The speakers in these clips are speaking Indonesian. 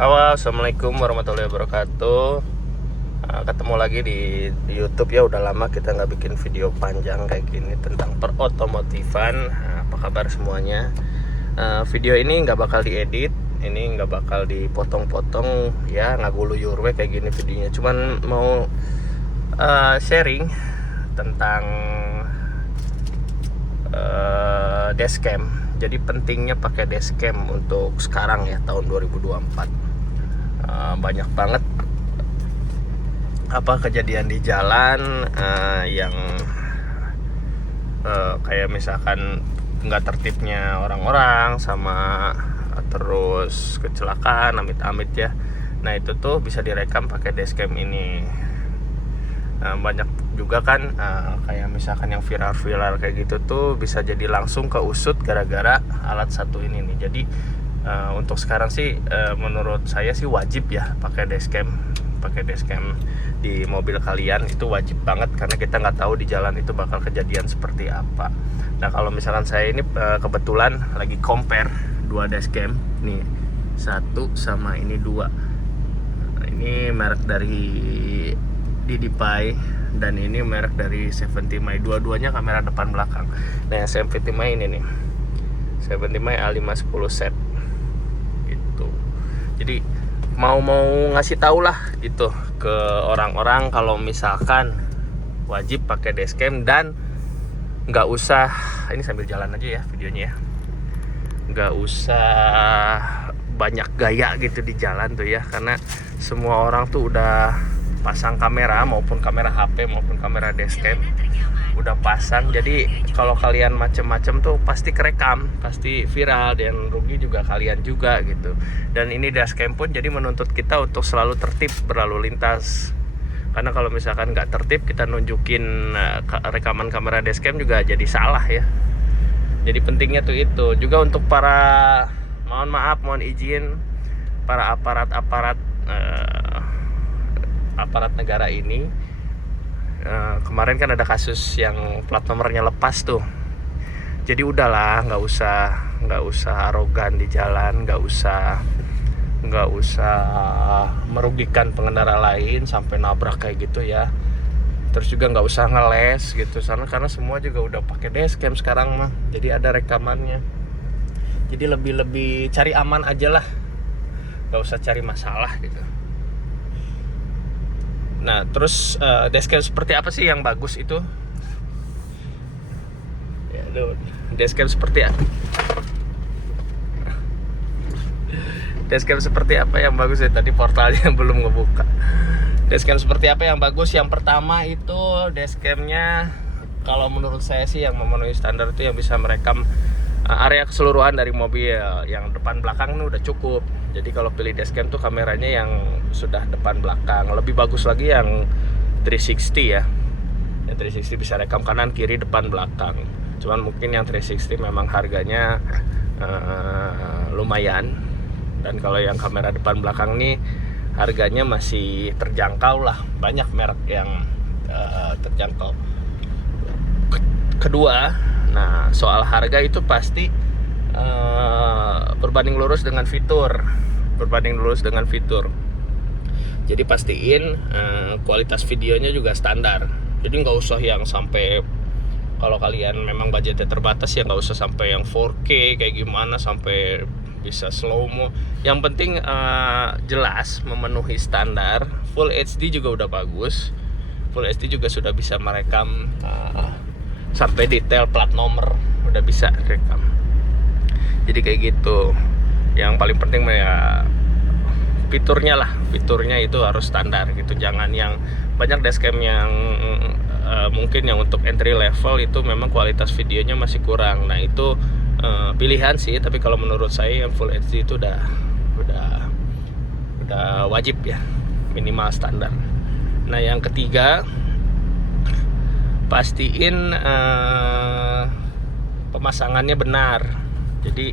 Halo, assalamualaikum warahmatullahi wabarakatuh. Ketemu lagi di YouTube ya. Udah lama kita nggak bikin video panjang kayak gini tentang perotomotifan. Apa kabar semuanya? Video ini nggak bakal diedit, ini nggak bakal dipotong-potong ya, nggak guluyur we kayak gini videonya. Cuman mau sharing tentang dashcam. Jadi pentingnya pakai dashcam untuk sekarang ya, tahun 2024. Banyak banget kejadian di jalan yang kayak misalkan nggak tertibnya orang-orang, sama terus kecelakaan amit-amit ya. Nah itu tuh bisa direkam pakai dashcam ini. Banyak juga kan kayak misalkan yang viral-viral kayak gitu tuh bisa jadi langsung keusut gara-gara alat satu ini nih. Jadi untuk sekarang sih menurut saya sih wajib ya pakai dashcam di mobil kalian. Itu wajib banget karena kita nggak tahu di jalan itu bakal kejadian seperti apa. Nah kalau misalkan saya ini kebetulan lagi compare dua dashcam nih, satu sama ini dua. Ini merek dari DDPi dan ini merek dari 70mi. Dua-duanya kamera depan belakang. Nah yang 70mi ini nih, 70mi A510 set gitu. Jadi mau ngasih tahu lah gitu ke orang-orang kalau misalkan wajib pakai dashcam dan nggak usah, ini sambil jalan aja ya videonya ya, nggak usah banyak gaya gitu di jalan tuh ya, karena semua orang tuh udah pasang kamera, maupun kamera HP maupun kamera dashcam udah pasang. Jadi kalau kalian macem-macem tuh pasti kerekam, pasti viral, dan rugi juga kalian juga gitu. Dan ini dashcam pun jadi menuntut kita untuk selalu tertib berlalu lintas. Karena kalau misalkan nggak tertib, kita nunjukin rekaman kamera dashcam juga jadi salah ya. Jadi pentingnya tuh itu. Juga untuk para, mohon izin, para aparat negara ini. Kemarin kan ada kasus yang plat nomornya lepas tuh. Jadi udahlah, nggak usah arogan di jalan, nggak usah merugikan pengendara lain sampai nabrak kayak gitu ya. Terus juga nggak usah ngeles gitu karena semua juga udah pakai dashcam sekarang mah. Jadi ada rekamannya. Jadi lebih cari aman aja lah, nggak usah cari masalah gitu. Nah terus dashcam seperti apa sih yang bagus itu? Ya, dashcam seperti apa? Dashcam seperti apa yang bagus ya? Tadi portalnya belum ngebuka. Dashcam seperti apa yang bagus? Yang pertama itu dashcamnya, kalau menurut saya sih yang memenuhi standar itu yang bisa merekam area keseluruhan dari mobil. Yang depan belakang ini udah cukup. Jadi kalau pilih dashcam tuh kameranya yang sudah depan belakang. Lebih bagus lagi yang 360 ya. Yang 360 bisa rekam kanan kiri depan belakang. Cuman mungkin yang 360 memang harganya lumayan. Dan kalau yang kamera depan belakang nih harganya masih terjangkau lah. Banyak merek yang terjangkau. Kedua, nah soal harga itu pasti berbanding lurus dengan fitur. Jadi pastiin kualitas videonya juga standar. Jadi nggak usah yang sampai, kalau kalian memang budgetnya terbatas ya nggak usah sampai yang 4K kayak gimana, sampai bisa slow mo. Yang penting jelas memenuhi standar. Full HD juga udah bagus. Full HD juga sudah bisa merekam sampai detail plat nomor udah bisa rekam. Jadi kayak gitu. Yang paling penting ya fiturnya lah. Fiturnya itu harus standar gitu. Jangan yang banyak dashcam yang mungkin yang untuk entry level itu memang kualitas videonya masih kurang. Nah itu pilihan sih. Tapi kalau menurut saya yang Full HD itu udah wajib ya, minimal standar. Nah yang ketiga, pastiin pemasangannya benar. Jadi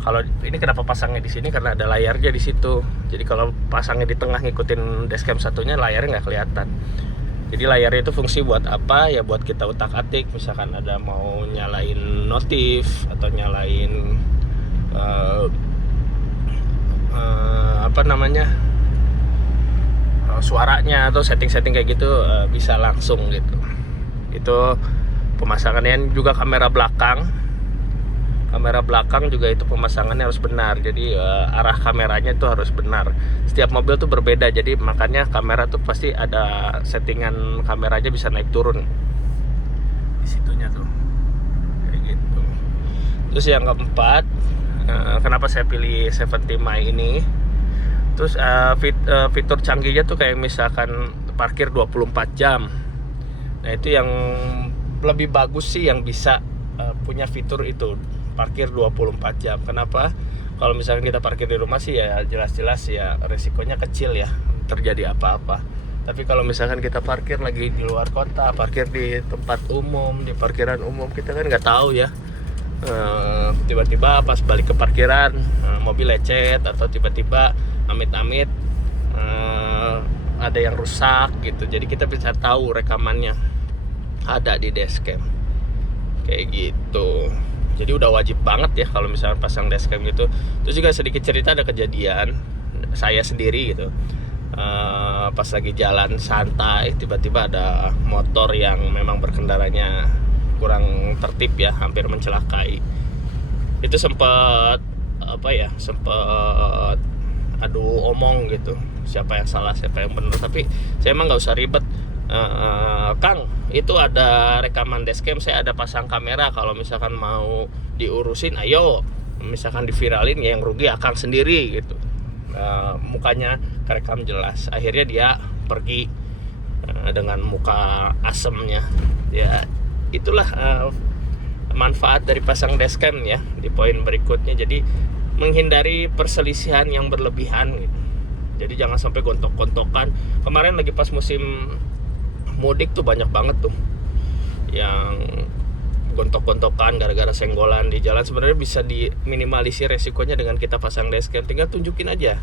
kalau ini kenapa pasangnya di sini, karena ada layarnya di situ. Jadi kalau pasangnya di tengah ngikutin dashcam satunya, layarnya nggak kelihatan. Jadi layarnya itu fungsi buat apa? Ya buat kita utak-atik, misalkan ada mau nyalain notif atau nyalain apa namanya, suaranya atau setting-setting kayak gitu bisa langsung gitu. Itu pemasangannya. Juga kamera belakang juga itu pemasangannya harus benar. Jadi arah kameranya itu harus benar. Setiap mobil tuh berbeda, jadi makanya kamera tuh pasti ada settingan kameranya bisa naik turun di situnya tuh kayak gitu. Terus yang keempat, kenapa saya pilih 70 Mi ini, terus fitur canggihnya tuh kayak misalkan parkir 24 jam. Nah itu yang lebih bagus sih, yang bisa punya fitur itu, parkir 24 jam. Kenapa? Kalau misalkan kita parkir di rumah sih ya jelas-jelas ya resikonya kecil ya terjadi apa-apa. Tapi kalau misalkan kita parkir lagi di luar kota, parkir di tempat umum, di parkiran umum, kita kan nggak tahu ya, tiba-tiba pas balik ke parkiran mobil lecet, atau tiba-tiba amit-amit ada yang rusak gitu. Jadi kita bisa tahu rekamannya ada di dashcam kayak gitu. Jadi udah wajib banget ya kalau misalnya pasang dashcam gitu. Terus juga sedikit cerita, ada kejadian saya sendiri gitu, pas lagi jalan santai tiba-tiba ada motor yang memang berkendaranya kurang tertib ya, hampir mencelakai. Itu sempat adu omong gitu, siapa yang salah siapa yang benar. Tapi saya emang nggak usah ribet. Kang, itu ada rekaman dashcam, saya ada pasang kamera, kalau misalkan mau diurusin ayo, misalkan diviralin ya yang rugi Akang sendiri gitu. Mukanya kerekam jelas. Akhirnya dia pergi dengan muka asemnya. Ya itulah manfaat dari pasang dashcam ya di poin berikutnya. Jadi menghindari perselisihan yang berlebihan gitu. Jadi jangan sampai gontok-gontokan. Kemarin lagi pas musim mudik tuh banyak banget tuh yang gontok-gontokan gara-gara senggolan di jalan. Sebenarnya bisa diminimalisir resikonya dengan kita pasang dashcam. Tinggal tunjukin aja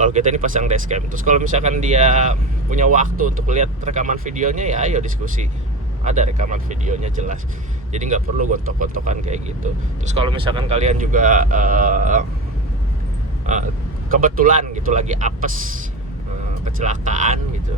kalau kita ini pasang dashcam. Terus kalau misalkan dia punya waktu untuk lihat rekaman videonya, ya ayo diskusi, ada rekaman videonya jelas. Jadi nggak perlu gontok-gontokan kayak gitu. Terus kalau misalkan kalian juga kebetulan gitu lagi apes, kecelakaan gitu,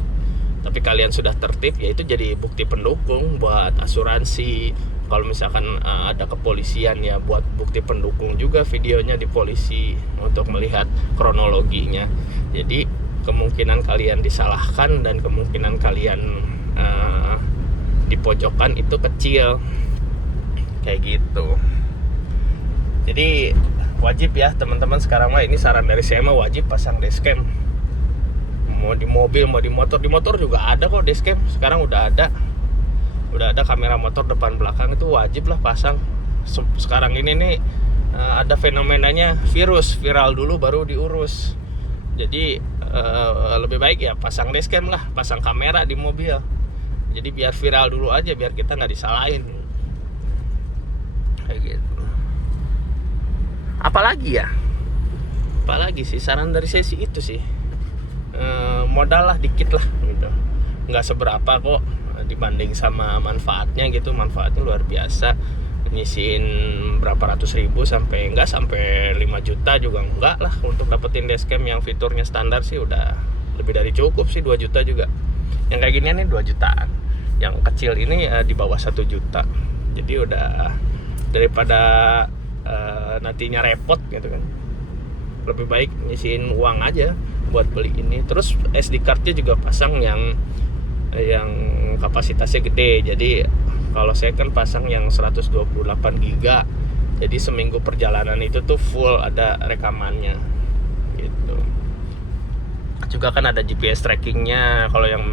tapi kalian sudah tertib, ya itu jadi bukti pendukung buat asuransi. Kalau misalkan ada kepolisian, ya buat bukti pendukung juga videonya di polisi untuk melihat kronologinya. Jadi kemungkinan kalian disalahkan dan kemungkinan kalian dipojokkan itu kecil kayak gitu. Jadi wajib ya teman-teman, sekarang mah ini saran dari saya mah wajib pasang dashcam. Mau di mobil mau di motor juga ada kok dashcam. Sekarang udah ada kamera motor depan belakang, itu wajib lah pasang. Sekarang ini nih ada fenomenanya viral dulu baru diurus. Jadi lebih baik ya pasang dashcam lah, pasang kamera di mobil. Jadi biar viral dulu aja, biar kita nggak disalahin kayak gitu. Apalagi sih saran dari saya sih itu sih, modal lah dikit lah gitu, nggak seberapa kok dibanding sama manfaatnya gitu. Manfaatnya luar biasa, nyisiin berapa ratus ribu sampai 5 juta juga enggak lah untuk dapetin dashcam yang fiturnya standar sih. Udah lebih dari cukup sih, 2 juta juga. Yang kayak ginian nih 2 jutaan, yang kecil ini di bawah 1 juta. Jadi udah daripada nantinya repot gitu kan, lebih baik nyisiin uang aja buat beli ini. Terus SD cardnya juga pasang yang kapasitasnya gede. Jadi kalau saya kan pasang yang 128 GB, jadi seminggu perjalanan itu tuh full ada rekamannya gitu. Juga kan ada GPS trackingnya. Kalau yang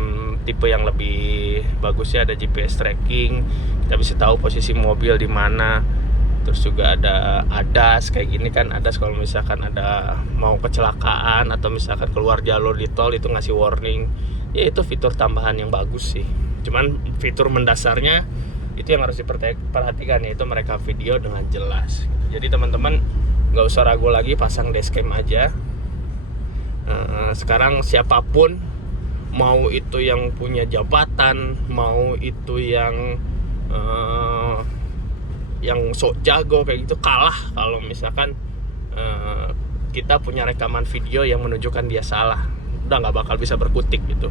tipe yang lebih bagusnya ada GPS tracking, kita bisa tahu posisi mobil di mana. Terus juga ada ADAS kayak gini kan. ADAS kalau misalkan ada mau kecelakaan atau misalkan keluar jalur di tol itu ngasih warning. Ya itu fitur tambahan yang bagus sih. Cuman fitur mendasarnya itu yang harus diperhatikan, yaitu mereka video dengan jelas. Jadi teman-teman nggak usah ragu lagi, pasang dashcam aja. Sekarang siapapun, mau itu yang punya jabatan, mau itu yang sok jago kayak gitu, kalah kalau misalkan kita punya rekaman video yang menunjukkan dia salah, udah nggak bakal bisa berkutik gitu.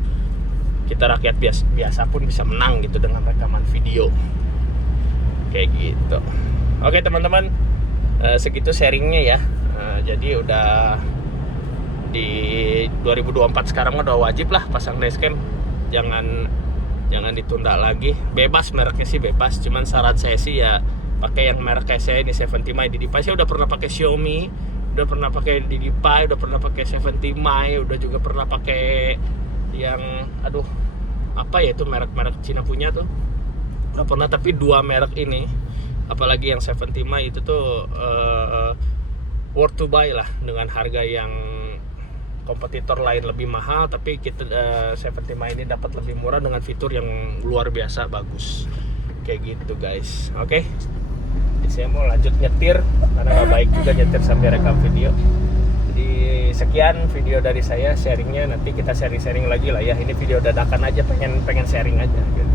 Kita rakyat biasa pun bisa menang gitu dengan rekaman video kayak gitu. Oke teman-teman, segitu sharingnya ya. Jadi udah di 2024 sekarang udah wajib lah pasang dashcam, jangan ditunda lagi. Bebas mereknya sih bebas, cuman syarat saya sih ya pakai yang merek kayak saya ini 70 Mi. Di Pi saya udah pernah pakai Xiaomi, udah pernah pakai di Pi, udah pernah pakai 70 Mi, udah juga pernah pakai yang apa ya itu merek Cina punya tuh, udah pernah. Tapi dua merek ini, apalagi yang 70 Mi itu tuh worth to buy lah, dengan harga yang kompetitor lain lebih mahal, tapi kita 70 Mi ini dapat lebih murah dengan fitur yang luar biasa bagus kayak gitu guys. Oke, saya mau lanjut nyetir karena nggak baik juga nyetir sambil rekam video. Jadi sekian video dari saya, sharingnya. Nanti kita sharing lagi lah ya. Ini video dadakan aja, pengen sharing aja gitu.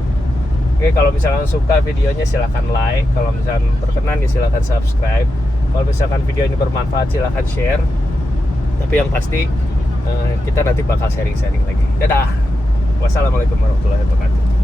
Oke, kalau misalkan suka videonya silahkan like, kalau misalkan berkenan ya silahkan subscribe, kalau misalkan video ini bermanfaat silahkan share. Tapi yang pasti kita nanti bakal sharing lagi. Dadah. Wassalamualaikum warahmatullahi wabarakatuh.